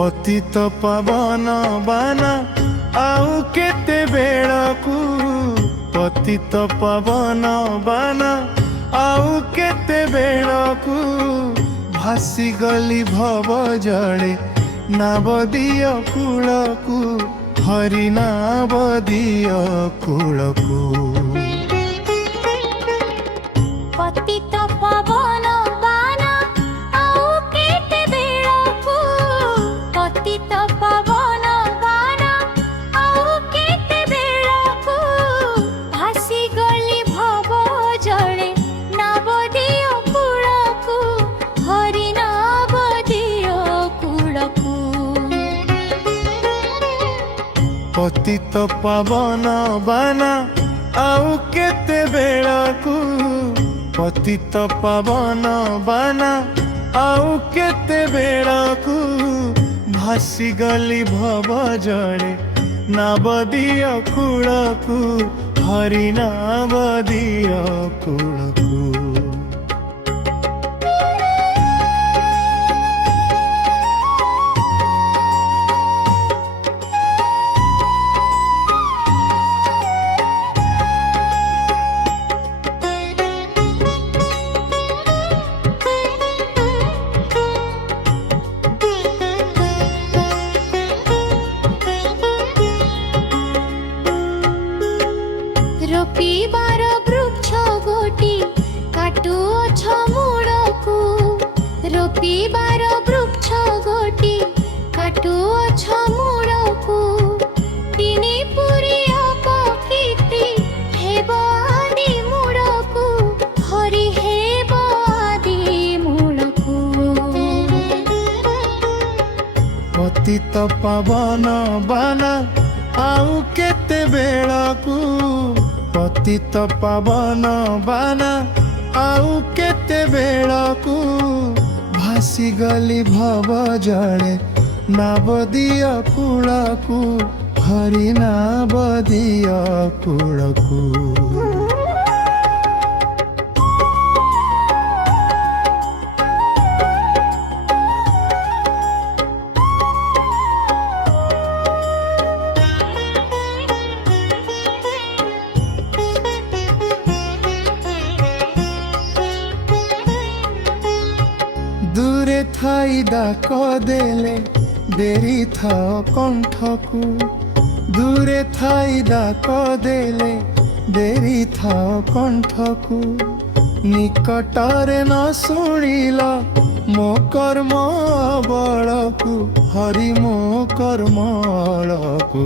पतित पवन बाना आउ केते बेळकू पतित पवन बाना आउ केते बेळकू भासी गली भव जळे नाबदिय कूलकू हरि नाबदिय कूलकू पतित पवन बाना आउ केते बेळकू पतित पवन बाना आउ केते बेळकू भासी गली भव जळे नाबदिय कूलकू हरि नाबदिय कूलकू पतित पवन बाना आउ केते बेळकू पतित पवन बाना आउ केते बेळकू भासी गली भव जळे नाबदिय कूलकू हरि नाबदिय कूलकू रोपिबार वृक्ष गोटी काटुअछ मूळकू रोपिबार वृक्ष गोटी काटुअछ मूळकू तिनी पुरिया प्रकृति हेब आदि मूळकू हरि हेब आदि मूळकू पतित पवन बाना आउ केते बेळकू पतित पवन बाना आउ केते बेळकू भासी गली भव जळे नाबदिय कूलकू हरि नाबदिय कूलकू दूरे थाई डाक देले देरी थाओ कंठकू दूरे थाई डाक देले देरी थाओ कंठकू निकटरे न शुणिल मो कर्म बळकू हरि मो कर्म बळकू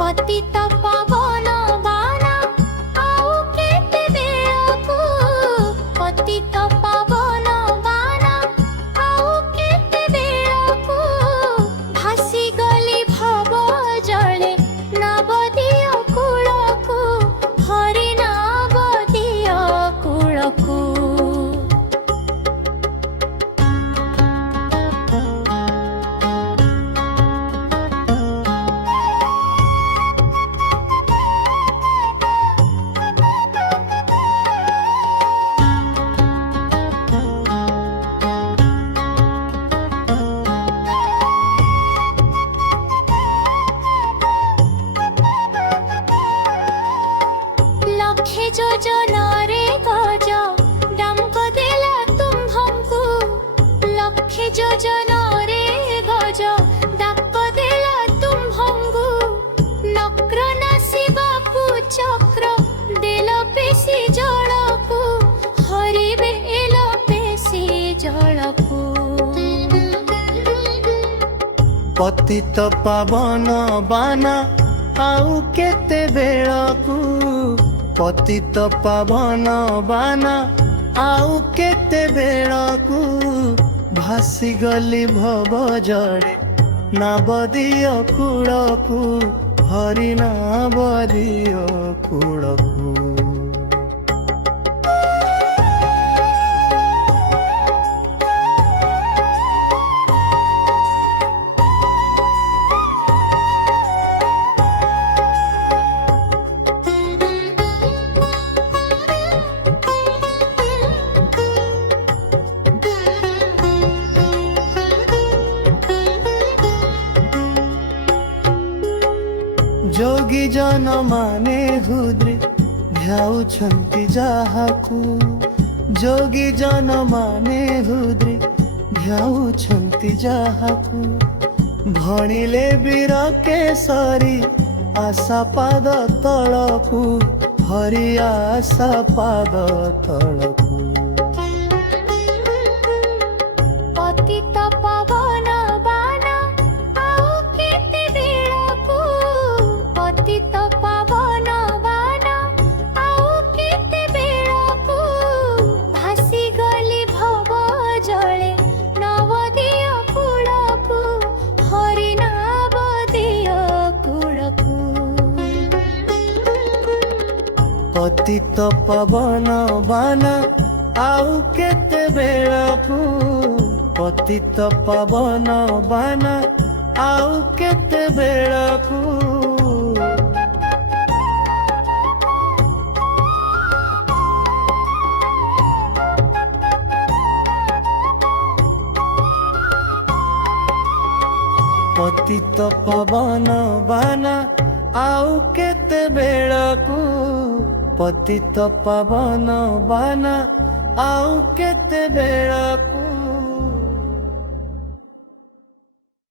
पतित पवन बाना आउ केते बेळकू पतित पवन बाना आउ केते बेळकू भासी गली भव जळे नाबदिय कूलकू हरि नाबदिय कूलकू लक्षे योजनारे गज डाम्क देला तुम्भंकु लक्षे योजनारे गज डाक देला तुम्भंगु नक्र नासिबाकु चक्र देल पेशी जळकू हरि बेल पेशी जळकू पतित पवन बाना आउ केते बेळकू पतित पवन बाना आउ केते बेळकू भासी गली भव जळे नाबदिय कूलकू हरि नाबदिय कूलकू ଯୋଗୀ ଜନ ମାନେ ହୃଦରେ ଧ୍ୟାଉଛନ୍ତି ଯାହାକୁ, ଯୋଗୀ ଜନ ମାନେ ହୃଦରେ ଧ୍ୟାଉଛନ୍ତି ଯାହାକୁ। ଭଣିଲେ ବୀର କେଶରୀ ଆଶା ପାଦ ତଳକୁ, ହରି ଆଶା ପାଦ ତଳକୁ। ପତିତ ପାବନ ବାନା ଆଉ କେତେ ବେଳକୁ, ପତିତ ପାବନ ବାନା ଆଉ କେତେ ବେଳକୁ। ଭାସି ଗଲି ଭବ ଜଳେ ନବଦିଅ କୂଳକୁ, ହରି ନବଦିଅ କୂଳକୁ। ପତିତ ପାବନ ବାନା ଆଉ କେତେ ବେଳକୁ, ପତିତ ପାବନ ବାନା ଆଉ କେତେ ବେଳକୁ। ପତିତ ପାବନ ବାନା ଆଉ କେତେ ବେଳକୁ, ପତିତ ପାବନ ବାନା ଆଉ କେତେ ବେଳକୁ।